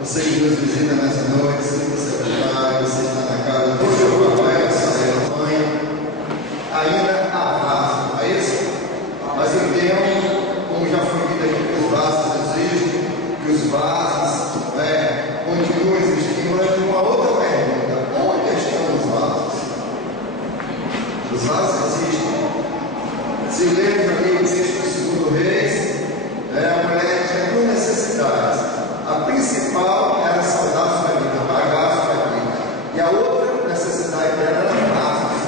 Você que nos visita nessa noite, se você prepara, você está na casa do seu papai, da sua mãe, ainda há vaso, não é isso? Mas eu tenho, como já foi dito aqui, que os vasos existem, que os vasos continuam existindo, mas uma outra pergunta: onde estão os vasos? Os vasos existem. Se lermos ali o texto do 2 Reis, a mulher tinha duas necessidades. A principal era saudar sua vida, pagar sua vida. E a outra necessidade dela era vasos.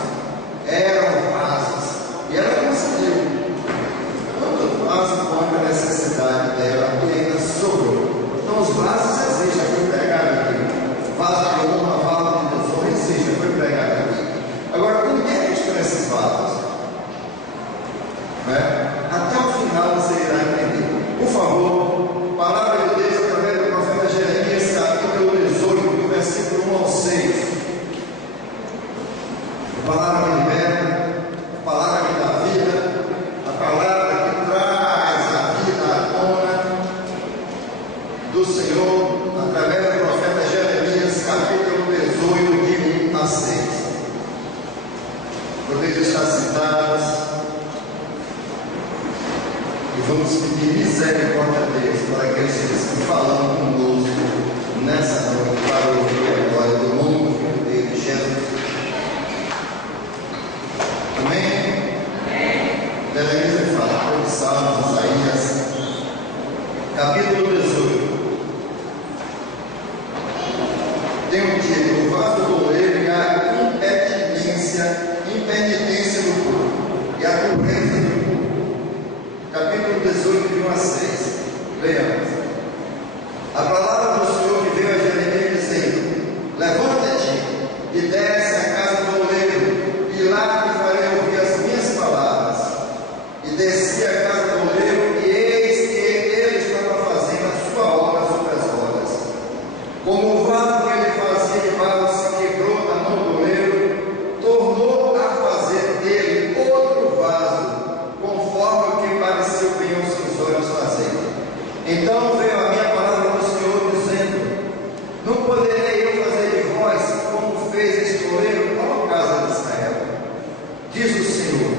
Eram vasos. E ela conseguiu. Quanto vaso contra a necessidade dela e ainda sobrou. Então os vasos existem, foi pregado aqui. Vaso de honra, vaso de desonra, existe, foi pregado aqui. Agora, onde é que estão esses vasos? Até o final você irá entender. Por favor, palavra de Deus através do profeta Jeremias, capítulo 18, versículo 1 ao 6. A palavra que liberta, a palavra que dá vida, a palavra que traz a vida à tona do Senhor, através do profeta Jeremias, capítulo 18, de 1 a 6. Podeis estar sentados. E vamos pedir misericórdia a Deus para que Ele esteja falando conosco nessa noite para ouvir a glória do mundo de Jesus. Amém? Jeremias fala por Salmos, Isaías, capítulo 18. Tem um título: o vaso do oleiro e a impenitência do povo e a crueza do povo. Capítulo 18, de 1 a 6. Leamos. A palavra do Senhor que veio a Jeremias dizendo: levanta-te e desce à casa do oleiro, e lá te farei ouvir as minhas palavras. E desci à casa do oleiro, e eis que ele estava fazendo a sua obra sobre as rodas. Como o vaso que ele fazia de barro se quebrou na mão do oleiro, tornou a fazer dele outro vaso, conforme o que pareceu bem aos seus olhos fazer. Então veio a minha palavra do Senhor, dizendo: não poderei eu fazer de vós como fez este oleiro com a casa de Israel? Diz o Senhor: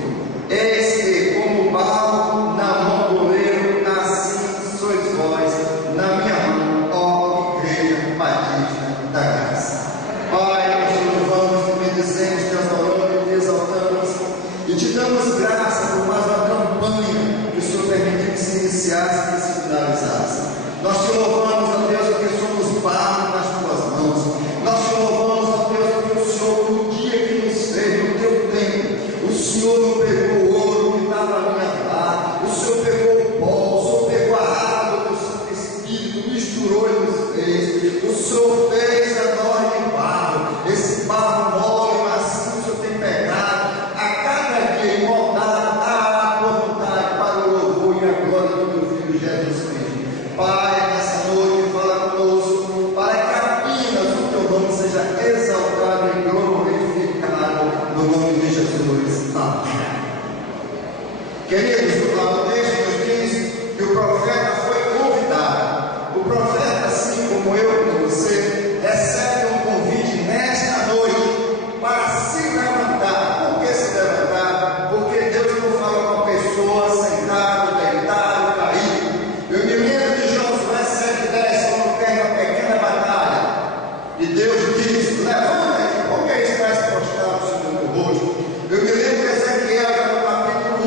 eis que, como barro na mão do oleiro, assim sois vós na minha mão, ó igreja batista da graça. Pai, nós te louvamos, te bendizemos, te adoramos, te exaltamos e te damos graça por mais uma campanha que o Senhor permitiu que se iniciasse e que se finalizasse. Nós te louvamos, ó Deus, porque somos barro nas tuas mãos. Nós te louvamos, ó Deus, porque o Senhor, no dia que nos fez, no teu tempo, o Senhor não pegou o ouro que estava na minha lá, o Senhor pegou o pó, o Senhor pegou a água do Santo Espírito, misturou e nos fez. O Senhor fez a nós de barro, esse barro mole, macio, o Senhor tem pegado a cada dia e moldado a tua vontade para o louvor e a glória do teu Filho Jesus Cristo. Pai, nessa noite fala conosco, para que apenas o teu nome seja exaltado e glorificado no nome de Jesus. Amém. Queridos, o texto nos diz que o profeta foi convidado. O profeta, assim como eu e você, recebe um convite nesta noite para se levantar. Por que se levantar? Porque Deus não fala com a pessoa sentado, deitado, caído. Eu me lembro de Josué 7:10, quando pega uma pequena batalha, e Deus diz: levanta-te, porque estás prostrado sobre o teu rosto. Eu me lembro de Ezequiel, no capítulo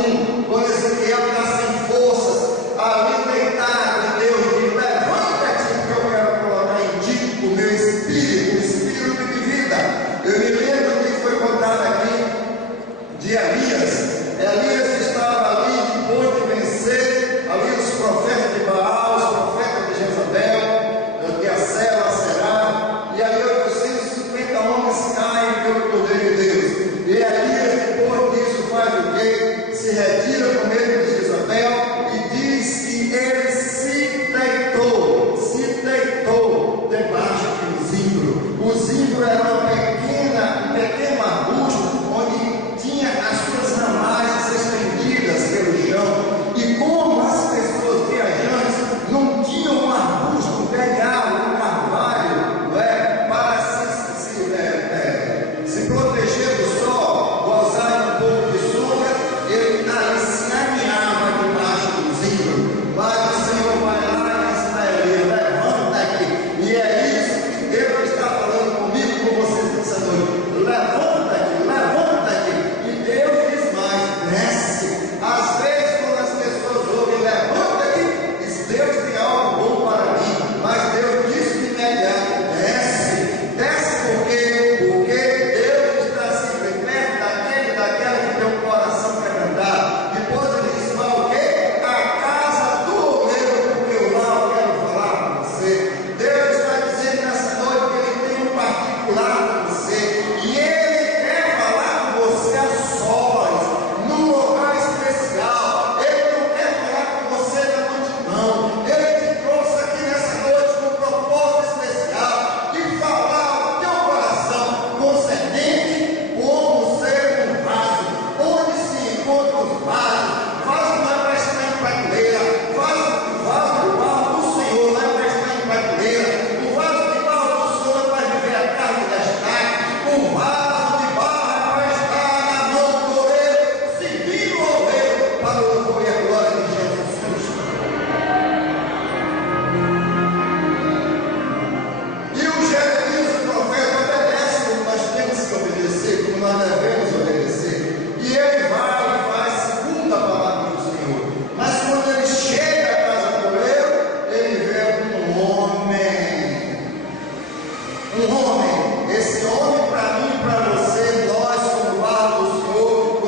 1, quando Ezequiel está sem forças, ali deitado, e Deus diz: levanta-te, porque eu quero colocar em ti o meu espírito, o espírito de vida. Eu me lembro que foi contado aqui de Elias. Elias estava ali depois de vencer ali os profetas de Baal, os profetas de Jezabel, de Acela, Será, e ali 850 homens caem pelo poder de Deus. E Elias, depois disso, faz o quê?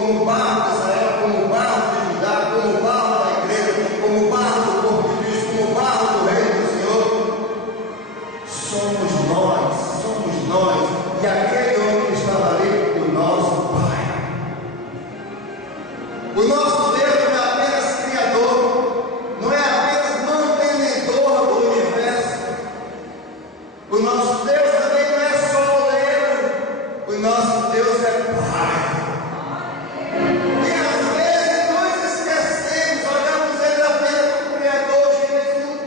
como barro de Israel, como barro de Judá, como barro da igreja, como barro do corpo de Cristo, como barro do reino do Senhor. Somos nós, e aquele homem que estava ali, o nosso Pai. O nosso Deus não é apenas Criador, não é apenas mantenedor do universo. O nosso Deus também não é só oleiro, o nosso Deus é Pai. E às vezes nós esquecemos, olhamos Ele apenas como Criador, Jesus,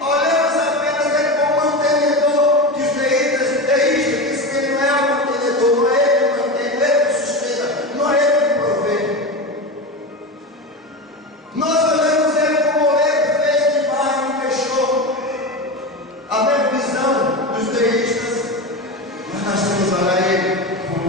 olhamos apenas Ele como mantenedor. Os deístas dizem que Ele não é o mantenedor, não é Ele que mantém, não é Ele que sustenta, não é Ele que provê. Nós olhamos Ele como oleiro feito de barro e fechou. A mesma visão dos deístas, mas nós temos que olhar Ele como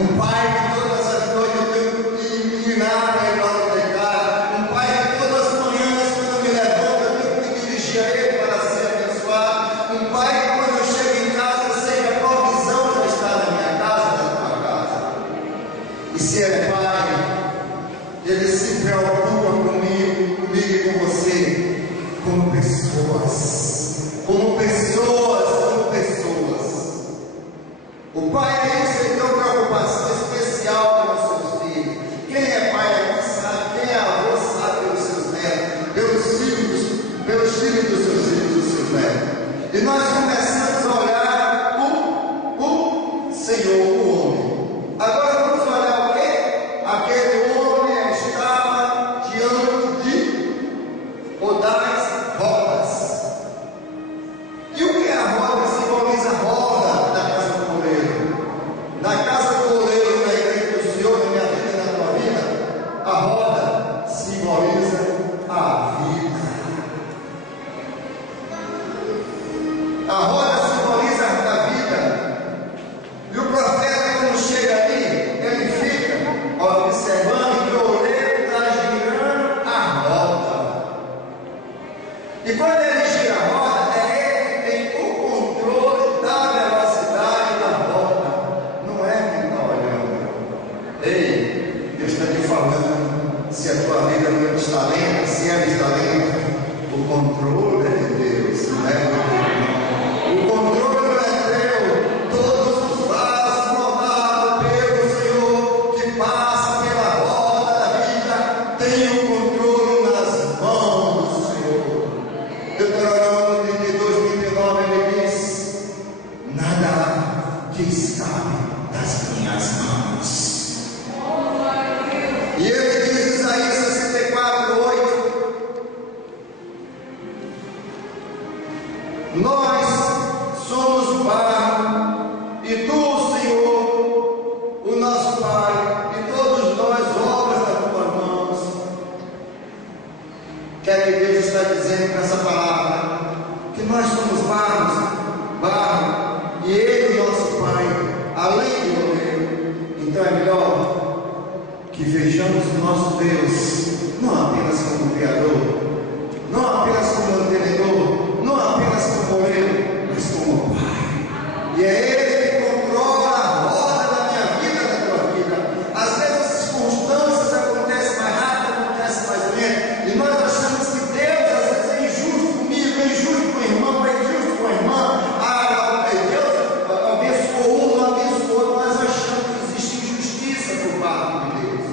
um Pai que todas as noites eu tenho que inclinar para ir para o deitar, um Pai que todas as manhãs quando eu me levanto eu tenho que me dirigir a Ele para ser abençoado, um Pai que quando eu chego em casa eu sei que a provisão já está na minha casa, na tua casa. E se Ele é Pai, Ele se preocupa comigo e com você, como pessoas. O Pai é isso, Ele tem uma preocupação especial com os seus filhos. Quem é pai aqui sabe, quem é avô sabe pelos seus netos, pelos filhos dos seus filhos, dos seus netos. E nós começamos a olhar o Senhor, o homem. Agora vamos olhar o quê? Aquele homem estava diante das rodas. E o que é a roda? Simboliza a roda da casa do oleiro. Na casa do oleiro, na igreja do Senhor, na minha vida e na tua vida, a roda simboliza a vida. A roda simboliza a vida. E o profeta, quando chega ali, ele fica observando que o oleiro está girando a roda. E quando ele gira a roda, é ele que tem o controle da velocidade da roda. Não é quem está olhando. Ei, Deus está te falando. Se a tua vida não está lenta, se ela está lenta, o controle é de Deus, não é do teu. O controle não é teu. Todos os vasos rodados pelo Senhor, que passa pela roda da vida, tem o controle nas mãos do Senhor. Deuteronômio 32, 29, ele diz: nada há que escape das minhas mãos. E ele diz, Isaías 64, 8: nós somos o barro, e tu, Senhor, o nosso Pai, e todos nós, obras das tuas mãos. O que é que Deus está dizendo com essa palavra? Que nós somos barro, e Ele, nosso Pai, além do oleiro. Então é melhor que vejamos o nosso Deus não apenas como Criador, não apenas como mantenedor, não apenas como oleiro, mas como Pai. E é Ele que controla a roda da minha vida, da tua vida. Às vezes as circunstâncias acontecem mais rápido, acontecem mais lento, e nós achamos que Deus às vezes é injusto comigo, é injusto com o irmão, é injusto com a irmã. Deus abençoou um, não abençoou. Nós achamos que existe injustiça por parte de Deus.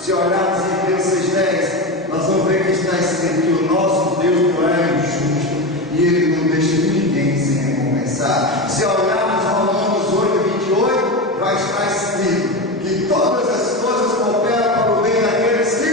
Se olharmos em Deus 6,10, nós vamos ver que está escrito que o nosso Deus não é injusto e Ele não deixa ninguém sem recompensar. Se olharmos Romanos 8, 28, vai estar escrito que todas as coisas cooperam para o bem daqueles que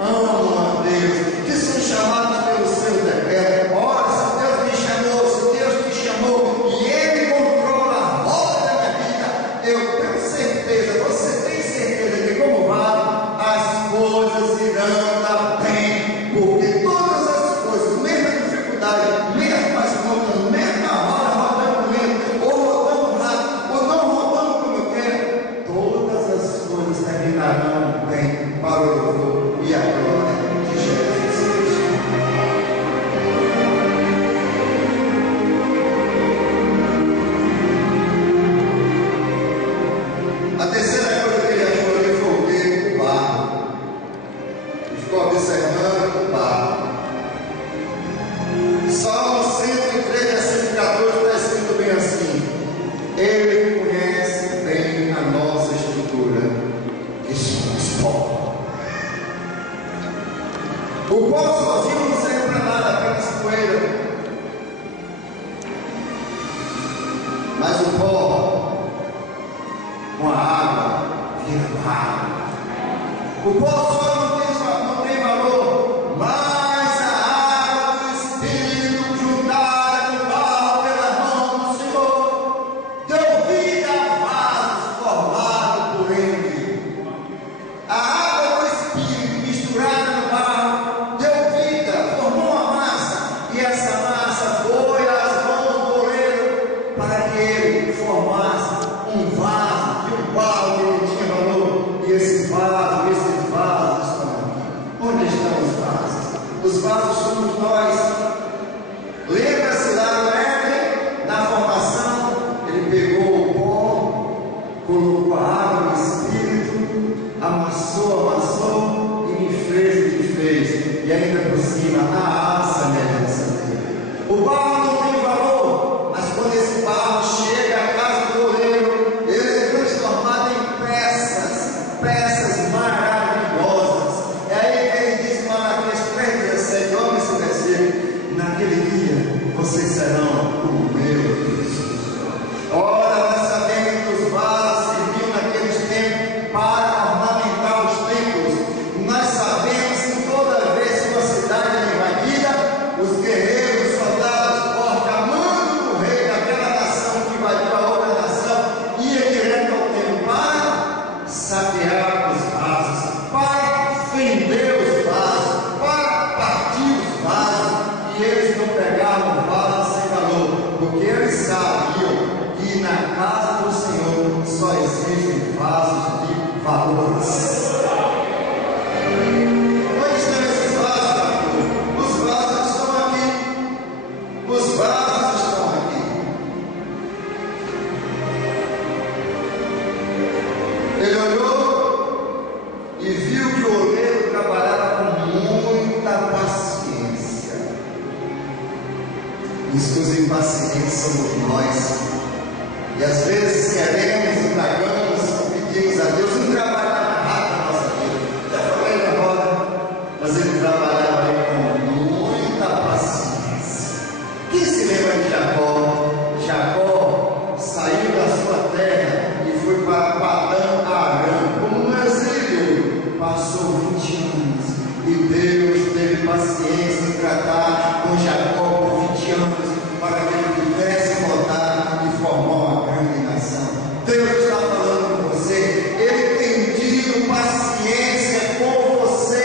amam a Deus, que são chamados pelo seu decreto. Ora, se Deus me chamou, se Deus te chamou e Ele controla a roda da minha vida, eu tenho certeza, você tem certeza que como vai, as coisas irão dar bem, porque todas as coisas, mesmo a dificuldade, mesmo as contas, mesmo a roda rodando lento, ou rodando rápido, ou não rodando como eu quero, todas as coisas terminarão bem para o louvor e a glória de Jesus Cristo. A terceira coisa que ele O poço não tem valor, mas a água do Espírito juntada no barro pela mão do Senhor deu vida a vasos formados por Ele. A água do Espírito misturada no barro deu vida, formou uma massa, e essa massa foi às mãos do oleiro para que ele formasse um vaso de um barro que ele tinha valor. E esses vasos estão aqui. Onde estão os vasos? Os vasos somos nós. Lembra-se lá no Éden, na formação, ele pegou o pó, colocou a água no Espírito, amassou e me fez, e ainda por cima a semelhança dele. O barro não tem valor, mas quando esse barro chega à casa do oleiro, ele é transformado em peças maravilhosas. É aí que ele diz lá naqueles 3:17, olha esse versículo: naquele dia vocês serão como meu Deus. Ora, nós sabemos que os vasos serviam naqueles tempos para ornamentar os templos. Nós sabemos que toda vez que uma cidade é invadida, os guerreiros, os soldados fortes, amando o rei daquela nação que invadiu a outra nação, ia direto ao templo para saquear os vasos, para fender os vasos, para partir os vasos, e eles não pegavam vasos sem valor, porque eles sabiam que na casa do Senhor só existem vasos de valores. Onde estão esses vasos, pastor? Os vasos estão aqui. Os vasos estão aqui. Ele olhou e viu que o oleiro trabalhava com muita paciência. Isso que os impacientes somos nós. E às vezes queremos, indagamos, pedimos a Deus um trabalho rápido na nossa vida. Já falei na roda, mas ele trabalhava aí com muita paciência. Quem se lembra de Jacó? Jacó saiu da sua terra e foi para Padã Arã como um exílio. Passou 20 anos e Deus teve paciência em tratar com Jacó por 20 anos para que ele pudesse voltar e formar uma grande nação. Deus está falando com você. Ele tem tido paciência com você,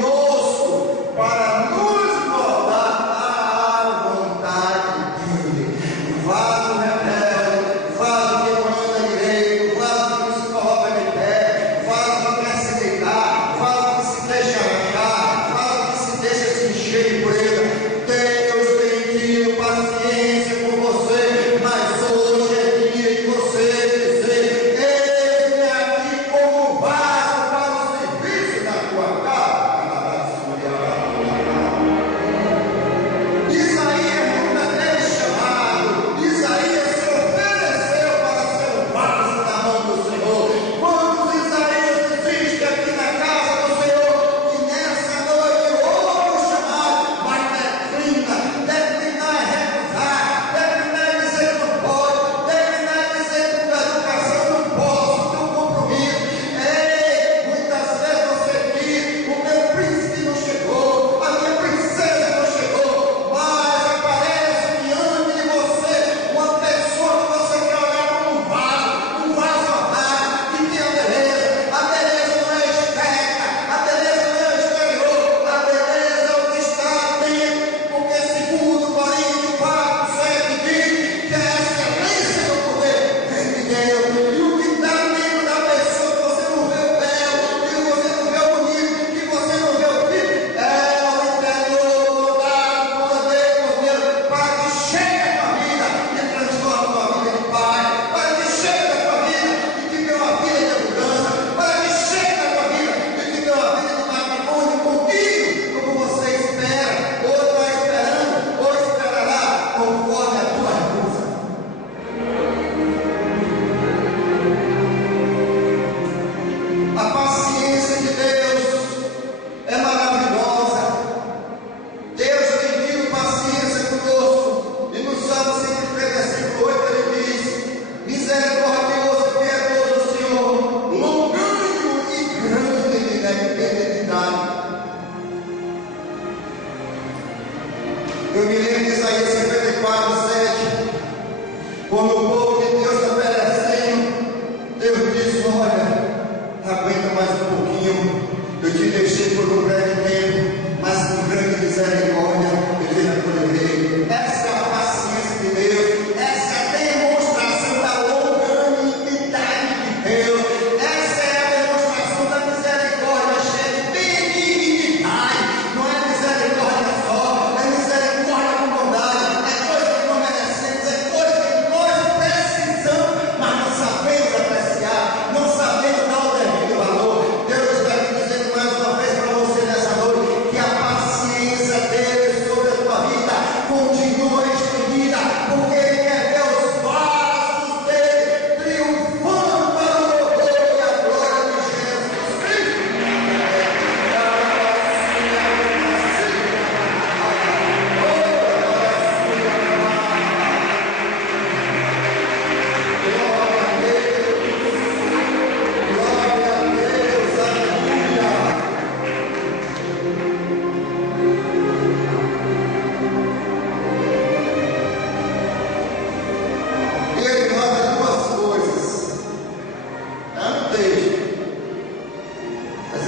conosco, para nos moldar à vontade dele. O vaso rebelde, o vaso que não anda direito, o vaso que não se coloca de pé, o vaso que quer se deitar, o vaso que se deixa arrancar, o vaso que se deixa se encher de poeira. Deus tem tido paciência com você, mas hoje é dia de você dizer: eis-me aqui como vaso para o serviço da tua casa. Isaías nunca teve chamado. Isaías se ofereceu para ser um vaso na mão do Senhor. Quando Isaías desiste aqui na casa do Senhor, e nessa noite ouve o chamado, mas declina é recusar, declina é dizer que não pode, declina é dizer que a educação não posso, que o compromisso. Ei, muitas vezes você diz: o meu príncipe não chegou, a minha princesa não chegou, mas aparece diante de você uma pessoa que você quer olhar como um vaso ornado, que tem a beleza. A beleza não é estética, a beleza não é o exterior, a beleza é o que está dentro, porque segundo Coríntios 4:7 diz que a excelência do poder vem de Deus, e o que está dentro da pessoa que você não vê o belo, que você não vê o bonito, que você não vê o filho, é o interior dado por Deus, para que chegue a tua vida e transforme a tua vida de paz, para que chegue a tua vida e te dê uma vida de abundância, para que chegue a tua vida e te dê uma vida de matrimônio contigo, como você espera, ou está esperando, ou esperará, conforme a tua recusa. A paciência de Deus é maravilhosa. Deus tem tido paciência conosco. E no Salmo 103, versículo 8, ele diz: misericordioso e piedoso Senhor, longânimo e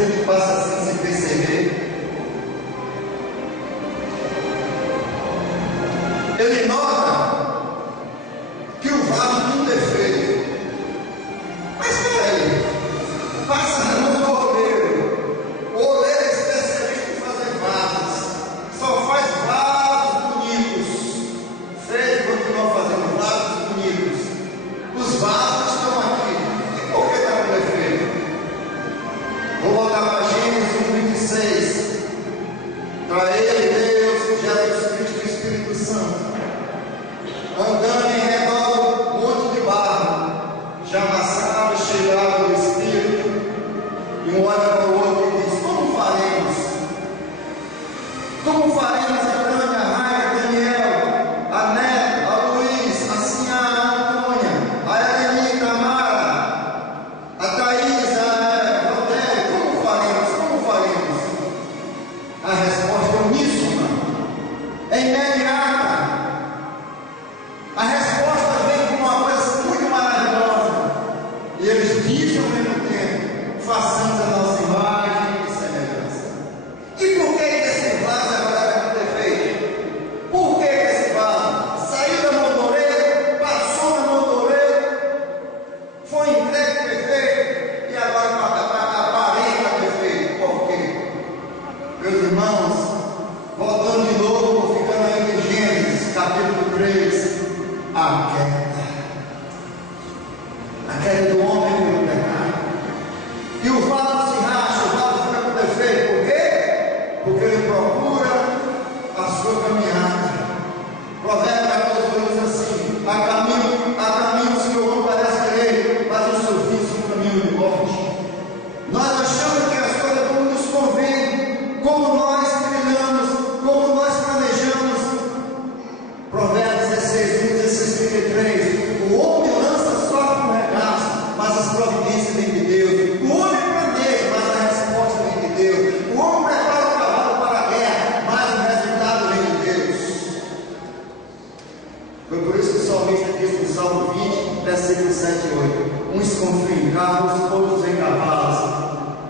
ele passa assim sem perceber. Ele nota que o vaso tem um defeito. Mas espera aí, passa na mão do oleiro. O oleiro é especialista em fazer vasos, só faz vasos bonitos. Fred continua fazendo vasos bonitos. Os vasos estão aqui. E por que está com defeito? Vou voltar para Gênesis 1:26. Para ele, Deus, Jesus Cristo e o Espírito Santo, andando em redor do monte de barro, já amassado, cheirado do Espírito, e um olha para o outro e diz: como faremos? Como faremos a Tânia, a Raia, a Daniel, a Neto, a Luiz, a Sinha, a Antônia, a Eleni, a Mara, a Thaís, a Rodélia? Como faremos? Como faremos? A resposta é uníssona, é imediata. A resposta vem com uma coisa muito maravilhosa. E eles dizem ao mesmo tempo: façamos a nossa imagem e semelhança. E por que esse vaso agora é com defeito? Por que esse vaso? Saiu da mão do oleiro, passou na mão do oleiro, foi entregue perfeito e agora aparenta perfeito. Por quê? Meus irmãos, voltando de novo, ficando aí em Gênesis capítulo 3. A queda do homem pelo pecado, e o vaso se racha, o vaso fica com defeito. Por quê? Porque ele procura a sua caminhada. Provérbios 14 diz assim: há caminhos que o homem parece querer, mas o seu fim é um caminho de morte. Nós achamos que as coisas como nos convém, como nós trilhamos, como nós planejamos. Provérbios 16:33: o homem lança sorte no regaço, mas as providências vêm de Deus. O homem planeja, mas a resposta vem de Deus. O homem prepara o cavalo para a guerra, mas o resultado vem de Deus. Foi por isso que o salmista diz no Salmo 20, versículos 7 e 8: uns confiam em carros, outros em cavalos.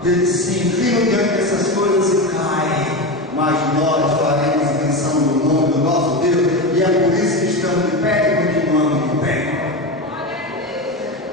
Eles se inclinam diante dessas coisas e caem. Mas nós faremos menção do nome do nosso Deus, e é por isso que estamos de pé e continuamos de pé.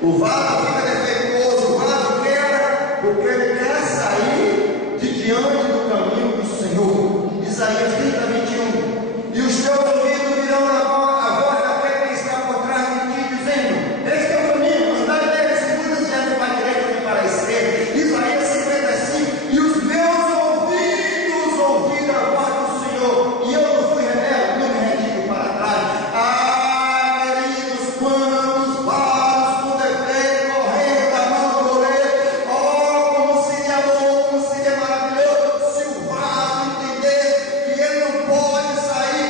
O vaso fica defeituoso, o vaso quebra, porque ele quer sair de diante do caminho do Senhor. Isaías 30:21: e os teus ouvidos virão a voz daquele que está por trás de ti, dizendo: este é o caminho, andai nele, se muitas vezes para a direita e para a esquerda. Isaías 55: e os meus ouvidos ouviram a voz do Senhor, e eu não fui rebelde, não me retiro para trás. Ah, queridos, quantos vasos com defeito correndo da mão do oleiro. Oh, como seria bom, como seria maravilhoso se o vaso entendesse que ele não pode sair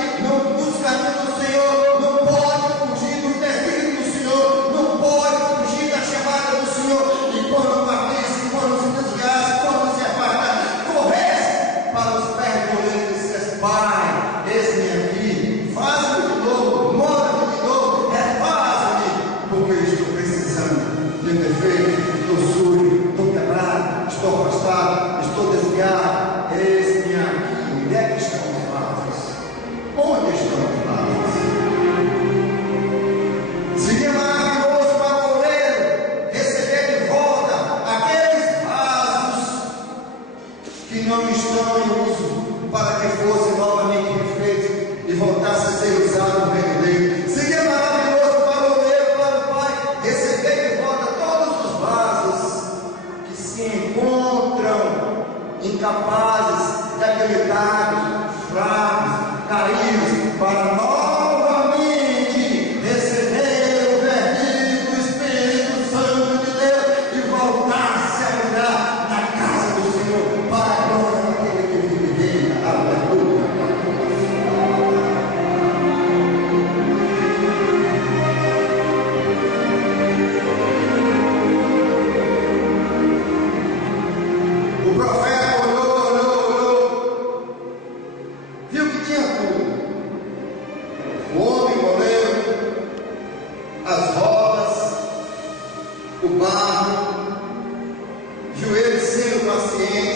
dos caminhos do Senhor, não pode fugir dos desígnios do Senhor, não pode fugir da chamada do Senhor. E quando partisse, quando se desviasse, quando se afastasse, corresse para os pés do oleiro e dissesse: Pai, eis-me aqui, faz-me de novo, mora-me de novo, refaz-me, porque eu estou precisando de defeito, estou sujo, estou quebrado, estou afastado, estou desviado. Eis-me aqui. Onde é que estão os vasos? Onde estão os vasos? Seria maravilhoso para o oleiro receber de volta aqueles vasos que não estão em uso, para que fossem novamente refeitos e voltassem a ser usados no reino dele. Seria maravilhoso para o oleiro, para o Pai, receber de volta todos os vasos que se encontram incapazes, debilitados, fracos, caídos, para novamente receber o verdito do Espírito Santo de Deus e voltar-se a morar na casa do Senhor, para a glória daquele que vive e reina. Aleluia. O profeta olhou, viu que tinha tudo: o homem, o oleiro, as rodas, o barro, viu ele sendo paciente.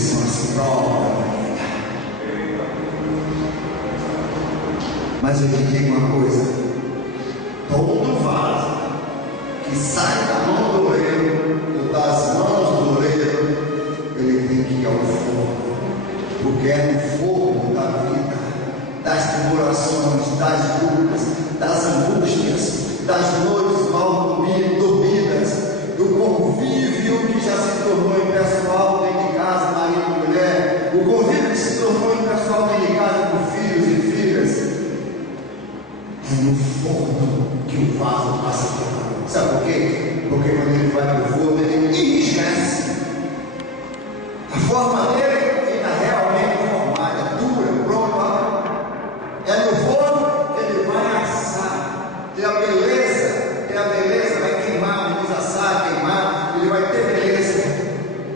são as provas da vida. Mas eu te digo uma coisa: todo vaso que sai da mão do oleiro ou das mãos do oleiro, ele tem que ir ao fogo, porque é no fogo da vida, das tribulações, das lutas, das angústias, das noites mal dormidas, do convívio que já se tornou impessoal dentro de casa, marido e mulher, o convívio que se tornou impessoal dentro de casa com filhos e filhas. É no forno que o vaso passa por lá. Sabe por quê? Porque quando ele vai para o forno, ele enrijece. A forma dele fica realmente formada, dura, pronta. É no forno que ele vai assar. Tem a beleza vai queimar, vamos assar, queimar, ele vai ter beleza.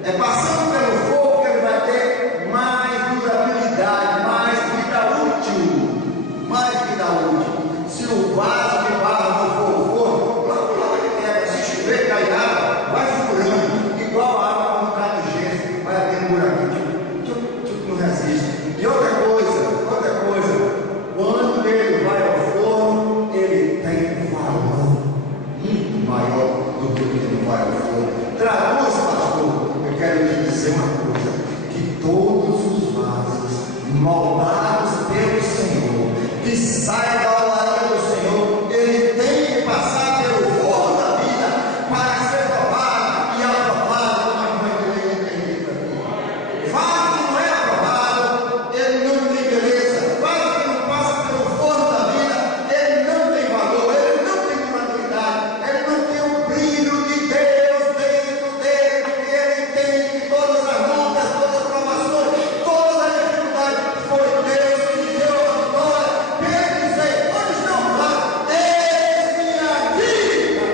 É passando pelo fogo que ele vai ter mais durabilidade, mais vida útil. Mais vida útil. Se o vaso que barra no fogo, logo ele quebra. Se chover, cai água, vai furando, igual a água quando cai no gesso, vai abrir um buraquinho, não resiste. E outra coisa, quando ele vai ao forno, ele tem um valor muito maior do que ele não vai ao forno. Traduz, pastor, eu quero te dizer uma coisa: que todos os vasos moldados pelo Senhor, que saem da olaria do Senhor, ele tem que passar pelo forno da vida para ser provado e aprovado, mas não tem. Vaso que não é aprovado, ele não tem beleza. Vaso que não passa pelo forno da vida, ele não tem valor, ele não tem durabilidade, ele não tem o brilho de Deus dentro dele, porque ele entende que todas as lutas, todas as provações, todas as dificuldades, foi Deus que deu a vitória. Pedro diz: onde estão os vasos? Eis-me aqui para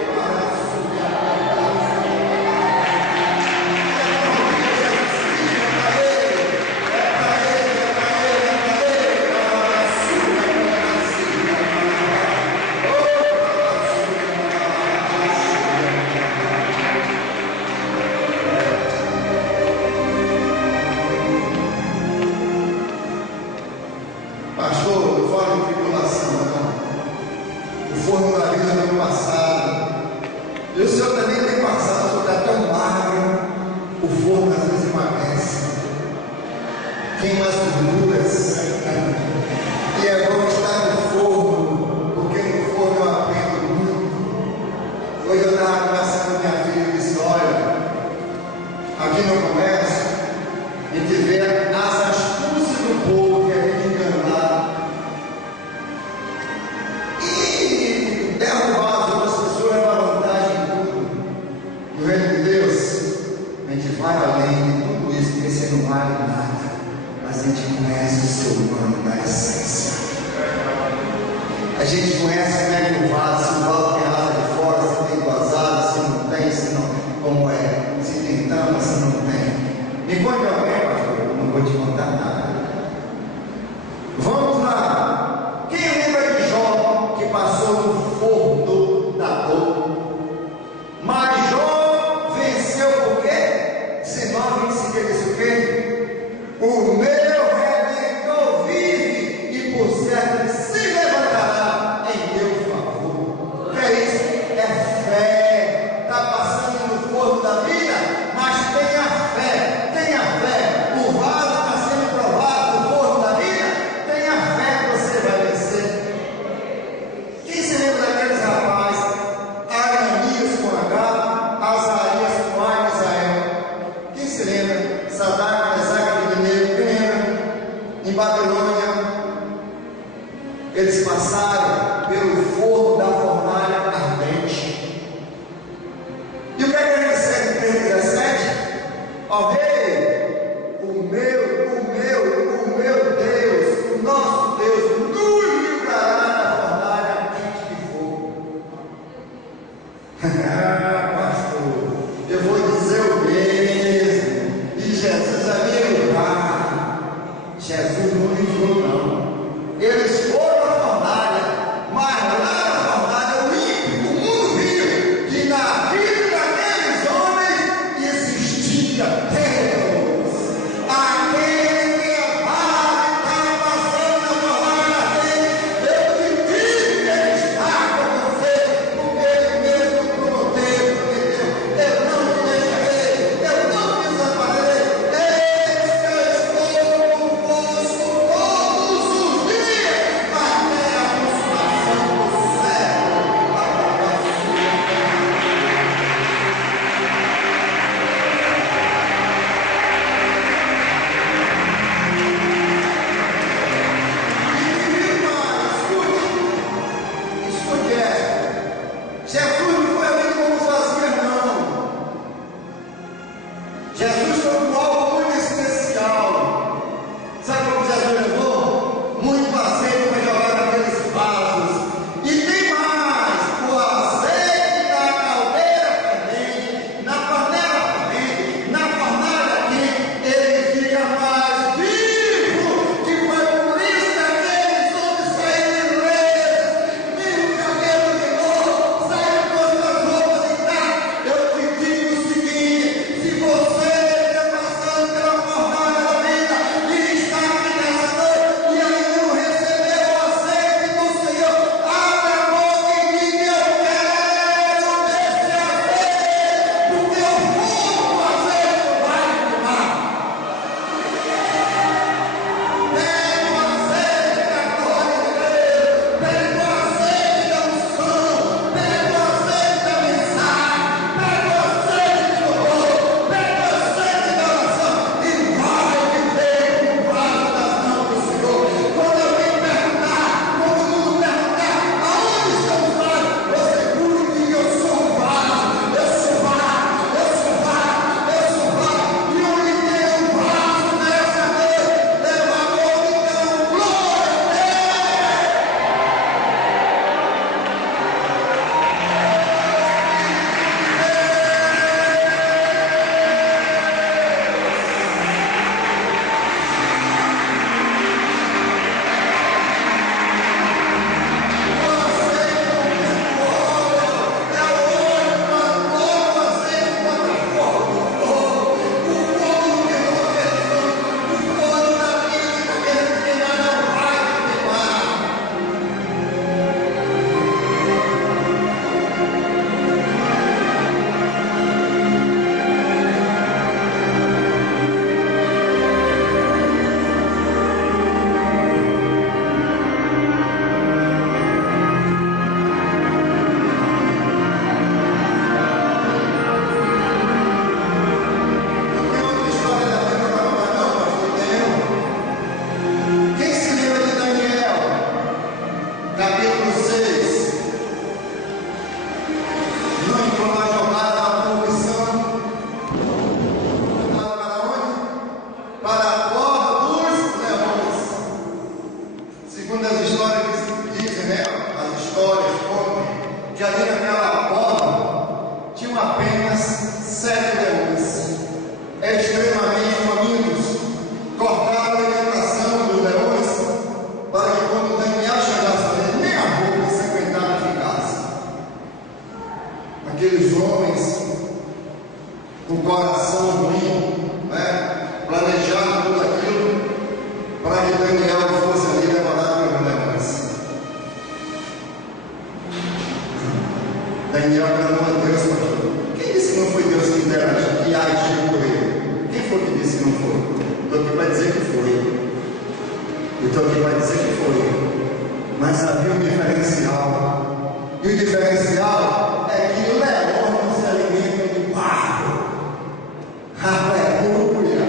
pastor, eu falo em tribulação, não. O forno da vida do meu passado. E o senhor também tem passado, o senhor está tão magro, o forno às vezes emagrece, queima as gorduras. E é bom estar no forno, porque no forno eu aprendo muito. Hoje eu estava conversando com minha filha e disse: olha, aqui no comércio, a gente vê as astúcias do povo que a gente enganar e derrubar as outras pessoas, levar vantagem em tudo. No reino de Deus, a gente vai além de tudo isso, porque você não vale nada, mas a gente conhece o ser humano da essência. A gente conhece como é que o vaso, se o vaso tem asa de fora, se tem duas asas, se não tem, se não, como é, se tem tampa, se não tem. Me conte alguém, pastor, eu não vou te contar nada. Vamos lá. Quem lembra de Jó, que passou no forno da dor? Mas Jó venceu por quê? 19, 25, ele disse o quê? O meu Redentor vive e por certo ele se levantará em meu favor. Que é isso? É fé. Está passando no forno da vida, mas tenha fé. Tenha fé. O vaso está sendo provado no forno da vida. Tenha fé que você vai vencer. Quem se lembra daqueles rapazes? Ananias com H, Azarias com A e Misael. Quem se lembra? Sadraque, Mesaque e Abednego. Quem lembra? Em Babilônia, eles passaram pelo forno da fornalha ardente. E o que é que ele segue em 3:17? Ó rei, o meu Deus, o nosso Deus, nos livrará da fornalha ardente de fogo. Pastor, eu vou dizer o mesmo. E Jesus vai me livrar. Jesus não livrou, não. Eles foram à fornalha, mas lá planejado tudo aquilo para que Daniel fosse ali levantado pelo negócio. Daniel clamou a Deus, pastor. Quem disse que não foi Deus que interagiu, que agiu por ele? Quem foi que disse que não foi? Estou aqui para dizer que foi. Eu estou aqui para dizer que foi. Mas havia um diferencial. E o diferencial é que o leão não se alimenta de barro. Aleluia!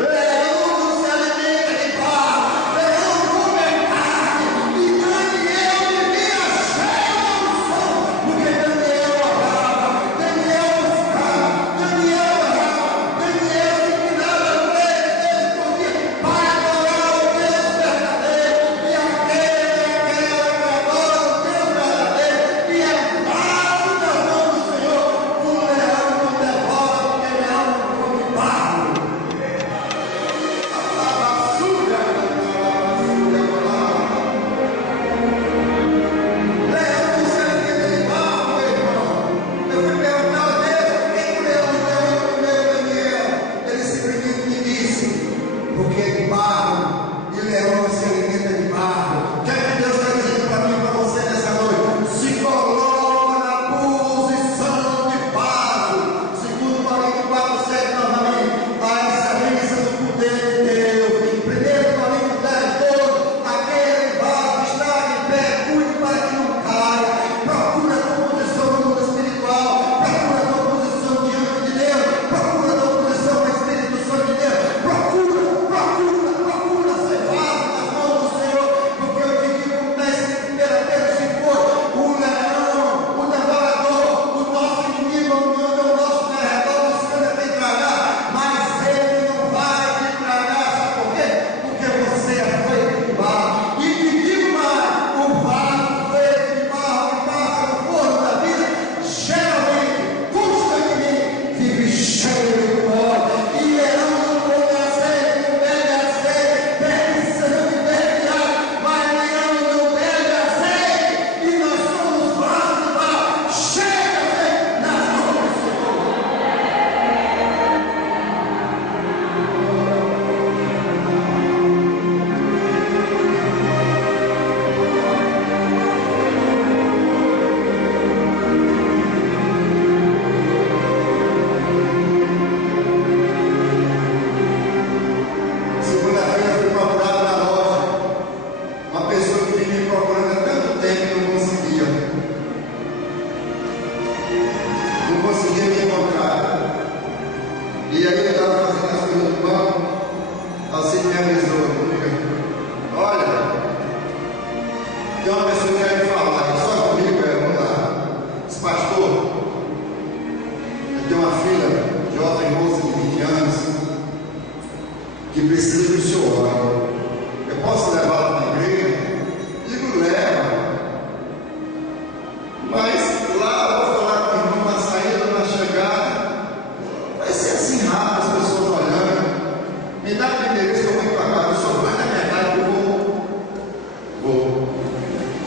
Leão não se alimenta de barro. Leão come carne. E Daniel vivia cheio de unção. Porque Daniel orava, Daniel buscava, Daniel orava, Daniel se inclinava no meio dele por dia para adorar o Deus verdadeiro. E aquele que adora o Deus verdadeiro e é vaso nas mãos do Senhor. O leão não devora, porque leão não come barro. Leão não se alimenta de barro, meu irmão. Eu fui perguntar a Deus por que o leão não comeu Daniel. Ele simplesmente me disse: porque é de barro e leão não se alimenta de barro. O que é que Deus está dizendo para mim e para você nessa noite? Se coloca na posição de barro. Segundo Coríntios 4:7 novamente, a excelência do poder de Deus. Primeiro Coríntios 10:12, aquele vaso que está em pé, cuide para que não caia. Procura a tua posição no mundo espiritual. Procura a tua posição diante de Deus. Procura a tua posição no Espírito Santo de Deus. Procura ser vaso nas mãos do Senhor. Porque eu te digo, mestre, em 1 Pedro 5:8, o leão, o devorador, o nosso inimigo, o nosso derredor, buscando te tragar, mas ele não vai te tragar. Sabe por quê? Porque você é feito de barro. E te digo mais: o vaso feito de barro que passa no forno da vida, geralmente, constantemente, vive cheio de pó. E leão não come azeite, não bebe azeite, bebe sangue, bebe água, mas leão não bebe azeite. E nós somos vasos de barro, cheio de azeite nas mãos do Senhor. Segunda-feira eu fui procurado na loja. Uma pessoa que vinha me procurando há tanto tempo e não conseguia. Não conseguia me encontrar. E aí eu estava fazendo as coisas do banco. Assim me avisou. Olha, tem uma pessoa que quer me falar. Só comigo, vamos lá. Esse pastor, eu tenho uma filha, jovem moça de 20 anos, que precisa do senhor. Eu posso levá-la para a igreja? Digo, leva. Mas lá eu vou falar com o irmão na saída, na chegada. Vai ser assim rápido, as pessoas olhando. Me dá o endereço que eu vou ir para casa. O senhor vai na minha casa, eu vou.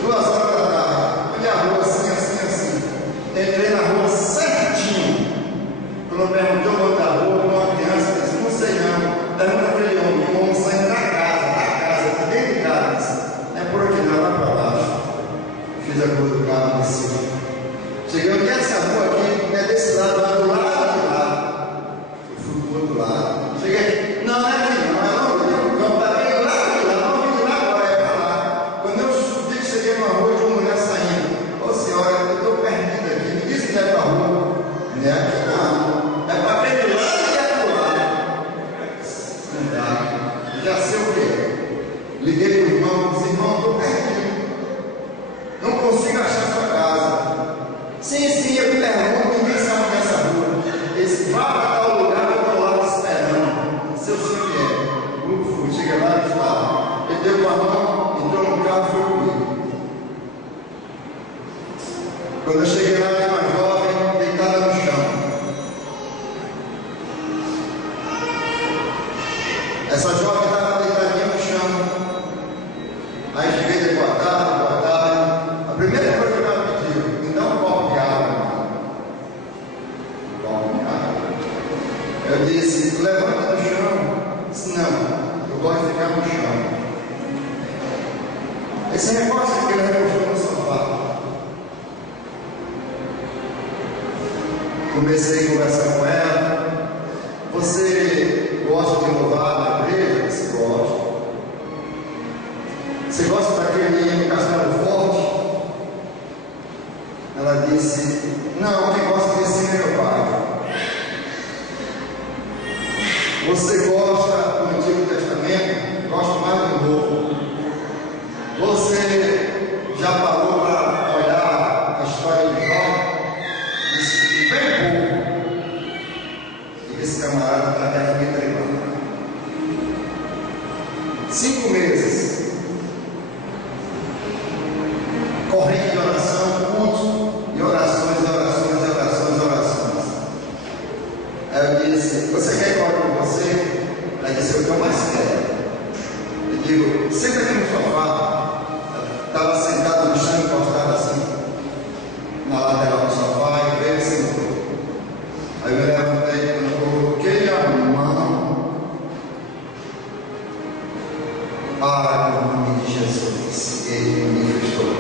2 horas da tarde. Olha a rua assim, assim, assim. Entrei na rua certinho. Quando eu perguntei o nome da rua, uma criança disse: não sei não. Pergunta para ele, vamos sair da casa, dentro de casa. É por aqui, não, lá para baixo. Fiz a coisa do carro, desci. Cheguei, onde é essa rua aqui? É desse lado, lá do lado de lá. Eu fui pro outro lado. Cheguei aqui, não é aqui, não, é lá. Eu parei lá de lá, não vim de lá agora, é para lá. Quando eu subi, cheguei numa rua de uma mulher saindo. Ô senhora, eu estou perdido aqui, me disse que não é para a rua. Não é aqui não. É para aquele lado e é para o lado. Já sei o que. Liguei para o irmão, disse: irmão, estou perdido. Não consigo achar sua casa. Sim, eu pergunto, ninguém sabe dessa rua. Esse vá para tal lugar que eu estou lá esperando. Se eu sei o que é. O grupo fui, cheguei lá e estava. Ele deu uma mão, entrou no carro e foi comigo. Quando eu cheguei lá, tinha uma jovem deitada no chão. Essa jovem estava deitadinha no chão. Aí cheguei de boa tarde. A primeira coisa que ela pediu: me dá um copo de água. Um copo de água. Eu disse: levanta do chão. Disse: Esse negócio que ele repostou no sofá. Comecei a conversar com ela. Você gosta de louvar na igreja? Você gosta. Você gosta daquele hino Castelo Forte? Ela disse: não, quem gosta desse hino é meu pai. Você gosta do Antigo Testamento? Gosto mais do Novo. Você já parou para olhar a história de Jó? Disse: bem pouco. E esse camarada está até me entregando. 5 meses. Corrente de oração, culto, e orações. Aí eu disse: você quer que eu ore com você? Ela disse: eu mais quero. Eu digo: senta aqui no sofá. Estava sentado no chão, encostado assim, na lateral do sofá, e veio e sentou. Aí eu levantei e coloquei a mão. Para o nome de Jesus. E ele me manifestou.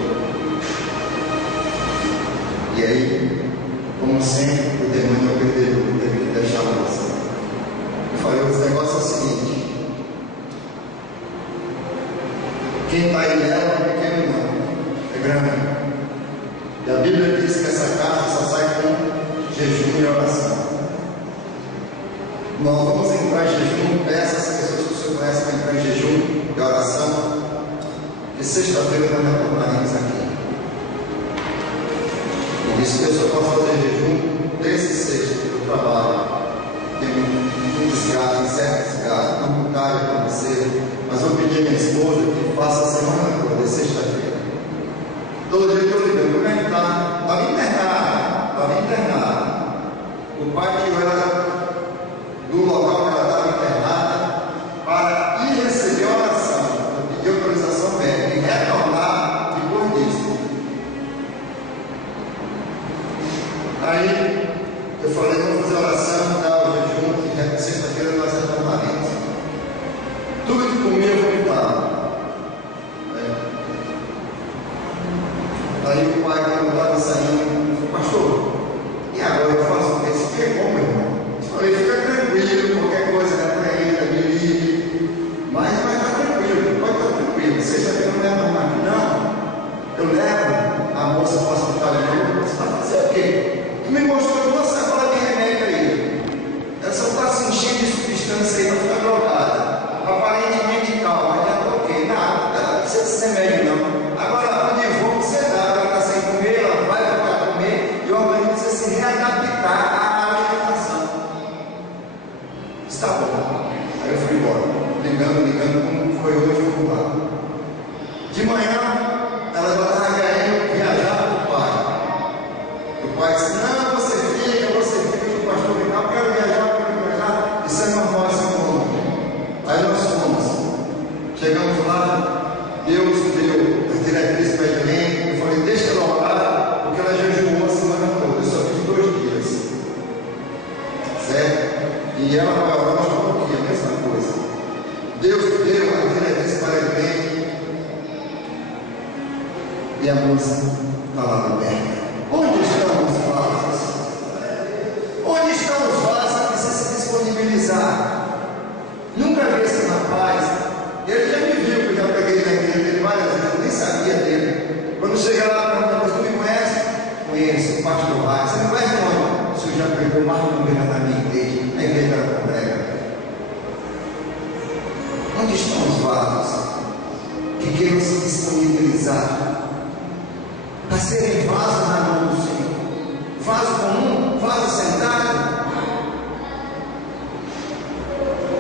E aí, como sempre, o demônio perdeu, teve que deixar a moça. Eu falei: o negócio é o seguinte: quem está aí nela é pequeno, não, é grande. E a Bíblia diz que essa casa só sai com jejum e oração. Nós vamos entrar em jejum. Peça as pessoas que você conhece para entrar em jejum e oração. E sexta-feira nós retornaremos aqui. Isso que eu só posso fazer jejum desde sexta do trabalho. Tem um desgaste, certo desgaste, não cabe para você. Mas eu pedi a minha esposa que faça a semana toda, sexta-feira. Todo dia que eu ligando, como é que está? Estava internada. O pai tirou ela do local que ela estava internada para ir receber a oração. Eu pedi autorização médica e retornar depois disso. Aí eu falei: vamos fazer oração, dar o jejum, e sexta-feira nós retornaremos. Tudo que comia eu vomitava. Aí o pai, quando estava saindo, falou: pastor, e agora eu faço o que? Isso pegou, meu irmão. Eu falei: fica tranquilo, qualquer coisa para ele, me ligue. Mas está tranquilo, pode estar tranquilo. Sexta-feira não leva mais. Não, eu levo a moça para o hospital de novo. Você vai fazer o quê? Me mostrou 2 sacolas de remédio aí. Ela só está se enchendo de substância aí para ficar drogada. Aparentemente calma, mas já toquei. Nada, ela não precisa desse remédio não. Agora, onde eu vou, você dá. Ela está sem comer, ela vai voltar a comer. E o organismo precisa se readaptar à alimentação. Está bom. Aí eu fui embora. Ligando, como foi hoje, eu vou lá. De manhã, ela já estava querendo viajar para o pai. O pai disse: não, você fica, o pastor vem cá, eu quero viajar, isso é normal, isso é normal. Aí nós fomos, chegamos lá, Deus deu as diretrizes para ele. Eu falei: deixa ela orar, porque ela jejuou a semana toda, eu só fiz 2 dias, certo? E ela vai orar mais um pouquinho, a mesma coisa. Deus deu as diretrizes para ele, e a moça está lá na perna. Onde estão os vasos? Onde estão os vasos que precisa se disponibilizar? Nunca vi esse rapaz. Ele já me viu, que eu já peguei na igreja dele várias vezes, eu nem sabia dele. Quando chega lá, pergunta: mas tu me conhece? Conheço, o pastor Raio. Você não conhece não? O senhor já pregou mais de 1 vez na minha igreja, na igreja da congrega. Onde estão os vasos que queiram se disponibilizar para serem vasos na mão do Senhor? Vaso comum, vaso sentado,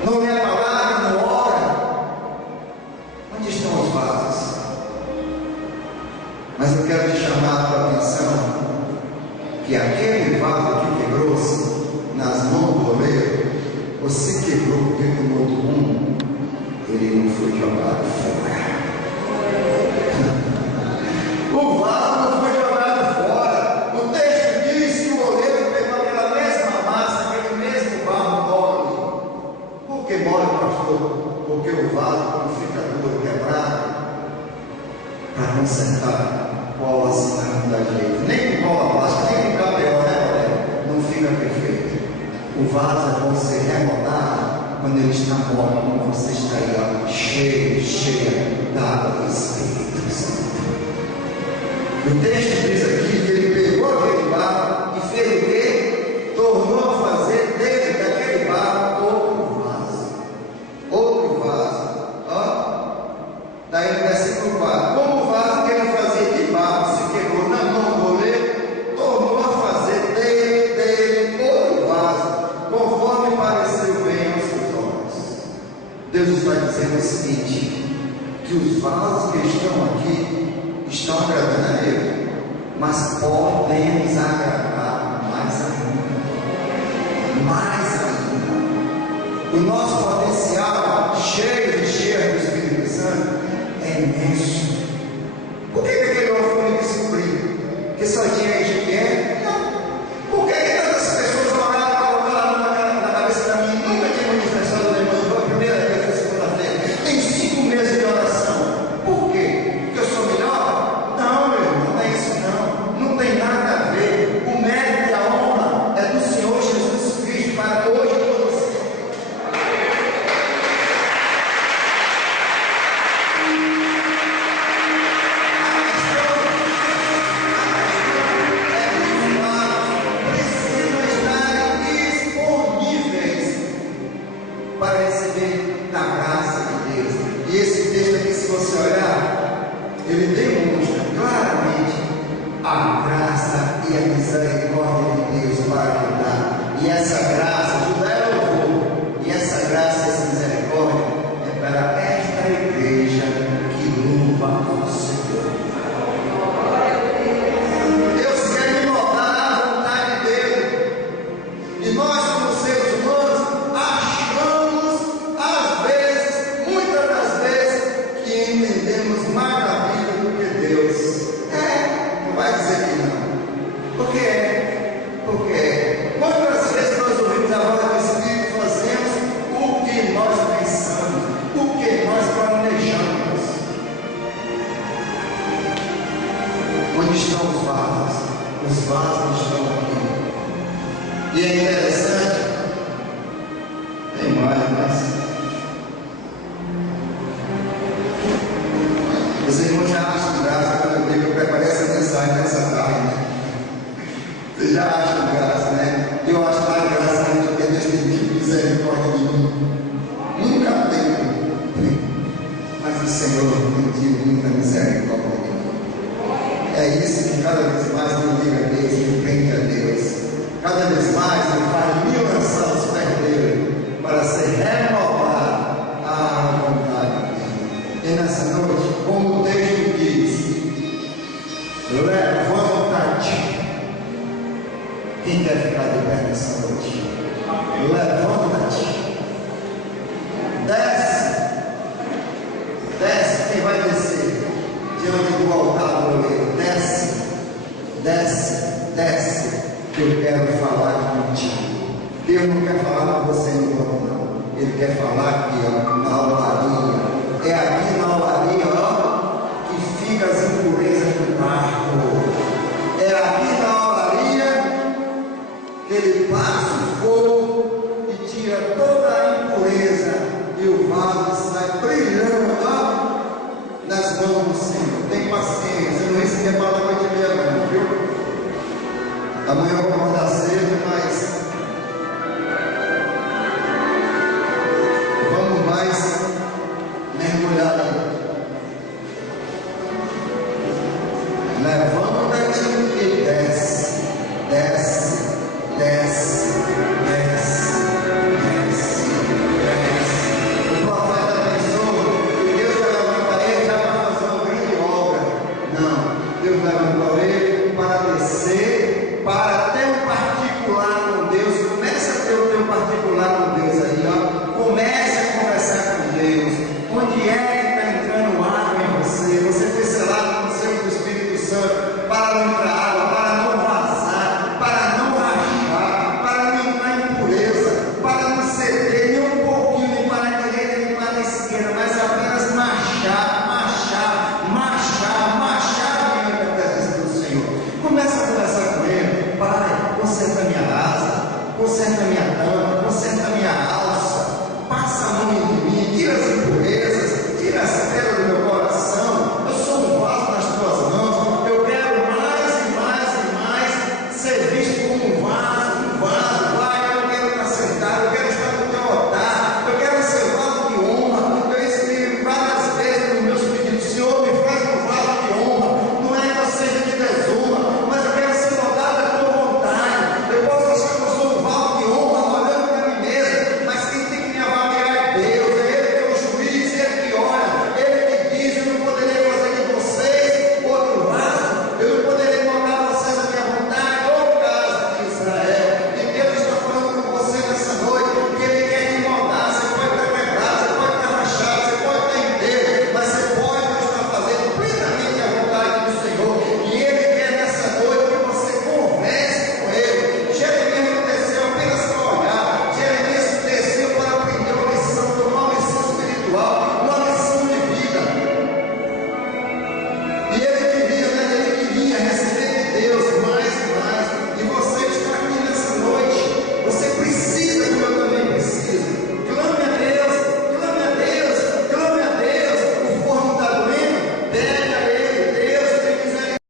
não lê a palavra, não ora. Onde estão os vasos? Mas eu quero te chamar a tua atenção que aquele vaso que quebrou-se nas mãos do oleiro, você quebrou porque no outro mundo ele não foi jogado fora. O vaso não foi jogado fora. O texto diz que o oleiro pegou aquela mesma consertar cola assim não dá jeito. Nem com cola plástica, nem com KBO, né? Não fica perfeito. O vaso é bom ser remodelado quando ele está morto, como você estaria cheia d'água do Espírito Santo. O texto diz aqui que ele pegou aquele barro e fez o quê? Tornou a fazer dele, daquele barro, outro vaso. Daí no versículo 4, como o vaso que ele fazia de barro se quebrou na mão do oleiro, tornou a fazer dele outro vaso, conforme pareceu bem aos seus olhos. Deus está dizendo o seguinte, que os vasos que estão aqui estão agradando a Ele, mas podemos agradar mais ainda. O nosso potencial cheio do Espírito Santo é imenso. Por que aquele homem foi descobrir que só tinha higiene? Não. Por que tantas pessoas oraram e colocaram na cabeça da minha? Nunca tinha manifestado o demônio. Foi a primeira vez, foi segunda-feira. Tem 5 meses de oração. Por quê? Porque eu sou melhor? Não, meu irmão, não é isso não. Não tem nada a ver. O mérito e a honra é do Senhor Jesus Cristo para hoje e por você. Para receber da graça de Deus. E esse texto aqui, se você olhar, ele demonstra claramente a graça e a misericórdia de Deus para ajudar. E essa graça, Judá é louvor, e essa graça e essa misericórdia é para esta igreja que louva ao Senhor. Deus quer inovar a vontade dele, e nós, como seres humanos, muitas das vezes que entendemos mais a vida do que Deus. Não vai dizer que não. Por quê? Porque quantas vezes nós ouvimos a voz do Espírito e fazemos o que nós pensamos, o que nós planejamos. Onde estão os vasos? Os vasos estão aqui. E é interessante, tem mais, mas os irmãos já acham graça quando eu digo que eu preparei essa mensagem nessa tarde. Vocês já acham graça, né? Eu acho mais graça porque Deus tem tipo misericórdia de mim. Nunca tem. Mas o Senhor tem tido muita misericórdia de mim. É isso que cada vez mais me liga a Deus, me prende a Deus. Cada vez mais me faz me lançar os pés dele para ser renovado à vontade dele. E nessa noite, como o texto diz, levanta-te. Quem quer ficar de pé nessa noite? Levanta-te. Desce. Desce. Quem vai descer? Diante do altar do oleiro. Desce. Desce. Desce. Eu quero falar contigo. Deus não quer falar com você no corpo, não. Ele quer falar aqui, ó, na olaria. É aqui na olaria, ó, que fica as impurezas do barro. É aqui na olaria que ele passa o fogo e tira toda a impureza e o vaso sai brilhando, ó, nas mãos do Senhor. Tem paciência, não recebi a palavra de meia, não, viu? Amanhã eu vou acordar cedo, mas